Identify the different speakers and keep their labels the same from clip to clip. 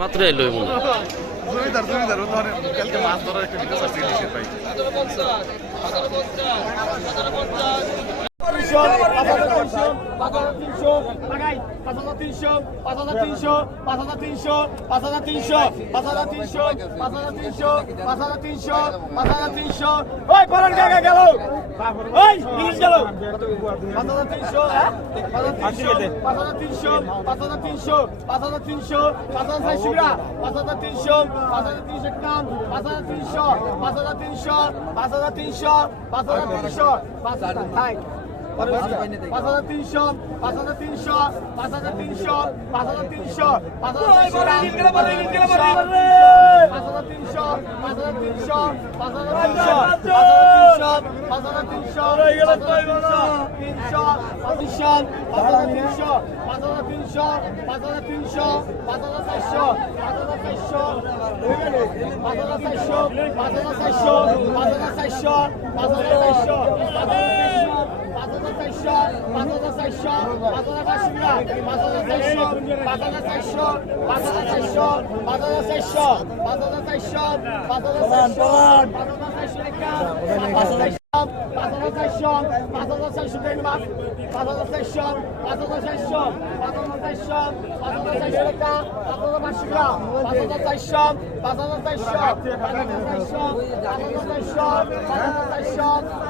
Speaker 1: মাত্র এলো এমন
Speaker 2: জমিদার জমিদার মাছ ধরার একটা ভিডিও আছে ইলিশের ভাই
Speaker 3: পাঁচ হাজার তিনশো পাঁচ হাজার তিনশো পাঁচ হাজার তিনশো পাঁচ হাজার তিনশো পাঁচ হাজার তিনশো পাঁচ হাজার তিনশো পাঁচ হাজার তিনশো পাঁচ হাজার তিনশো পাঁচ হাজার তিনশো তিনশো তিনশো পাঁচ হাজার তিনশো পাঁচ হাজার তিনশো পাঁচ হাজার তিনশো পাঁচ হাজার চারশো পাঁচ হাজার চারশো পাঁচ হাজার চারশো পাঁচ হাজার চারশো পাঁচ হাজার চারশো পাঁচ হাজার চারশো পাঁচ হাজার চারশো পাঁচ হাজার চারশো পাঁচ হাজার চারশো পাঁচ হাজার পাঁচশো পাঁচ হাজার চারশো পাঁচ হাজার চারশো পাঁচ হাজার চারশো পাঁচ হাজার চারশো পাঁচ হাজার চারশো পাঁচ হাজার চারশো পাঁচ হাজার চারশো পাঁচ হাজার চারশো টাকা পাঁচ হাজার চারশো চারশো পাঁচ হাজার চারশো পাঁচ হাজার চারশো টাকা পাঁচ হাজার পাঁচশো টাকা চারশো পাঁচ হাজার চারশো চারশো পাঁচ হাজার চারশো পাঁচ হাজার চারশো পাঁচ হাজার চারশো পাঁচ হাজার চারশো পাঁচ হাজার চারশো পাঁচ হাজার চারশো পাঁচ হাজার চারশো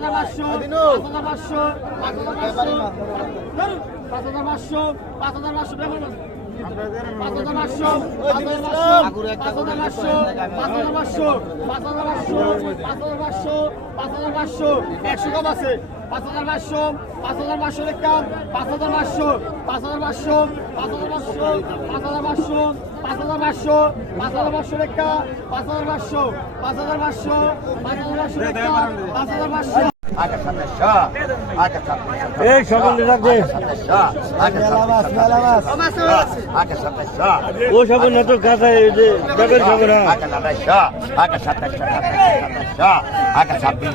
Speaker 3: হাজার পাঁচশো পাঁচ হাজার পাঁচশো পাঁচ হাজার পাঁচশো পাঁচ হাজার পাঁচশো। পাঁচ হাজার পাঁচশো পাঁচ হাজার পাঁচশো পাঁচ হাজার পাঁচশো পাঁচ হাজার পাঁচশো পাঁচ হাজার পাঁচশো পাঁচ হাজার পাঁচশো পাঁচ হাজার পাঁচশো একশো কম আছে পাঁচ হাজার পাঁচশো পাঁচ হাজার পাঁচশো লেখাম পাঁচ হাজার পাঁচশো পাঁচ হাজার পাঁচশো পাঁচ হাজার পাঁচশো পাঁচ হাজার পাঁচশো পাঁচ হাজার পাঁচশো পাঁচ হাজার পাঁচশো লেখা পাঁচ হাজার পাঁচশো পাঁচ হাজার পাঁচশো পাঁচ হাজার পাঁচশো পাঁচ হাজার পাঁচশো
Speaker 4: এই সকলে রাখবে ও সকল না তো কাঁচা সকল সকল আকাশ সাতাশ আকাশ সাতাশ আকাশ ছাব্বিশ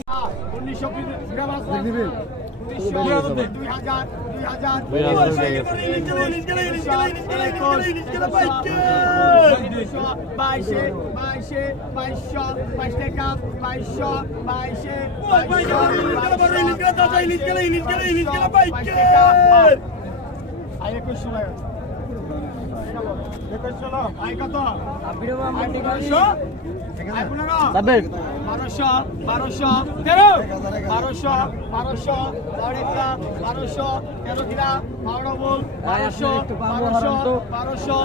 Speaker 3: বাইশে বাইশে বাইশশো বাইশ টাকা বাইশশো বাইশে বাইশশো বাইশ টাকা আর একুশ সময় বারোশো বারোশো তেরো বারোশো বারোশো বারোটা বারোশো তেরো কিনা বারো বল বারোশো বারোশো বারোশো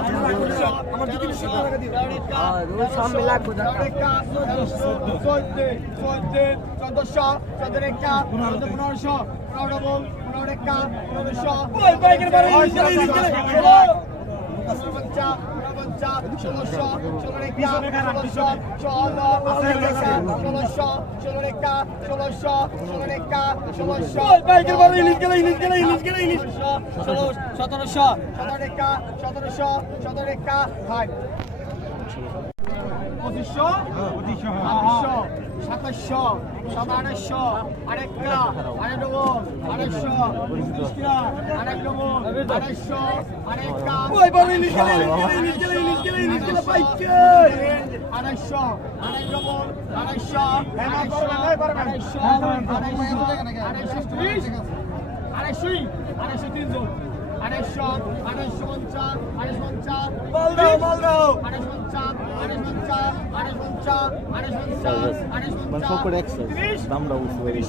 Speaker 3: দিকে চোদ্দশো চোদ্দ রেখা চোদ্দ পনেরোশো পনেরো বল পনেরো রেখা পনেরোশো সতেরোশো সতেরো সতেরোশো সতেরোশো ভাই পঁচিশশো? সাতাশশো সাত আড়াইশো আরেকটা আড়াই ডবল আড়াইশো আরেক ডবল আড়াইশো আরেকটা আড়াইশো আরেক ডবল আড়াইশো আড়াইশো আড়াইশো আড়াইশো আড়াইশোই আড়াইশো তিনজন। আড়াইশো আড়াইশো পঞ্চাশ আড়াইশো পঞ্চাশ।
Speaker 4: বল দাও বল
Speaker 1: মানে সকল একশো দামটা বুঝতে পারি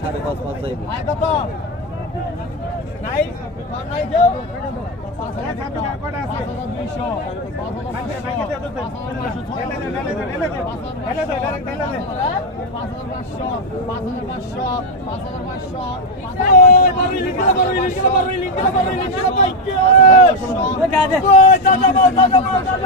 Speaker 1: সাড়ে পাঁচ পাঁচ যাইবে
Speaker 3: দাদা দাদা দাদা দাদা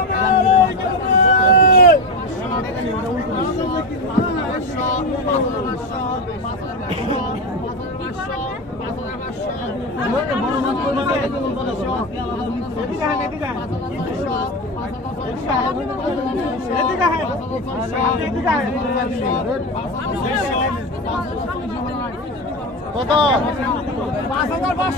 Speaker 3: কত? পাঁচ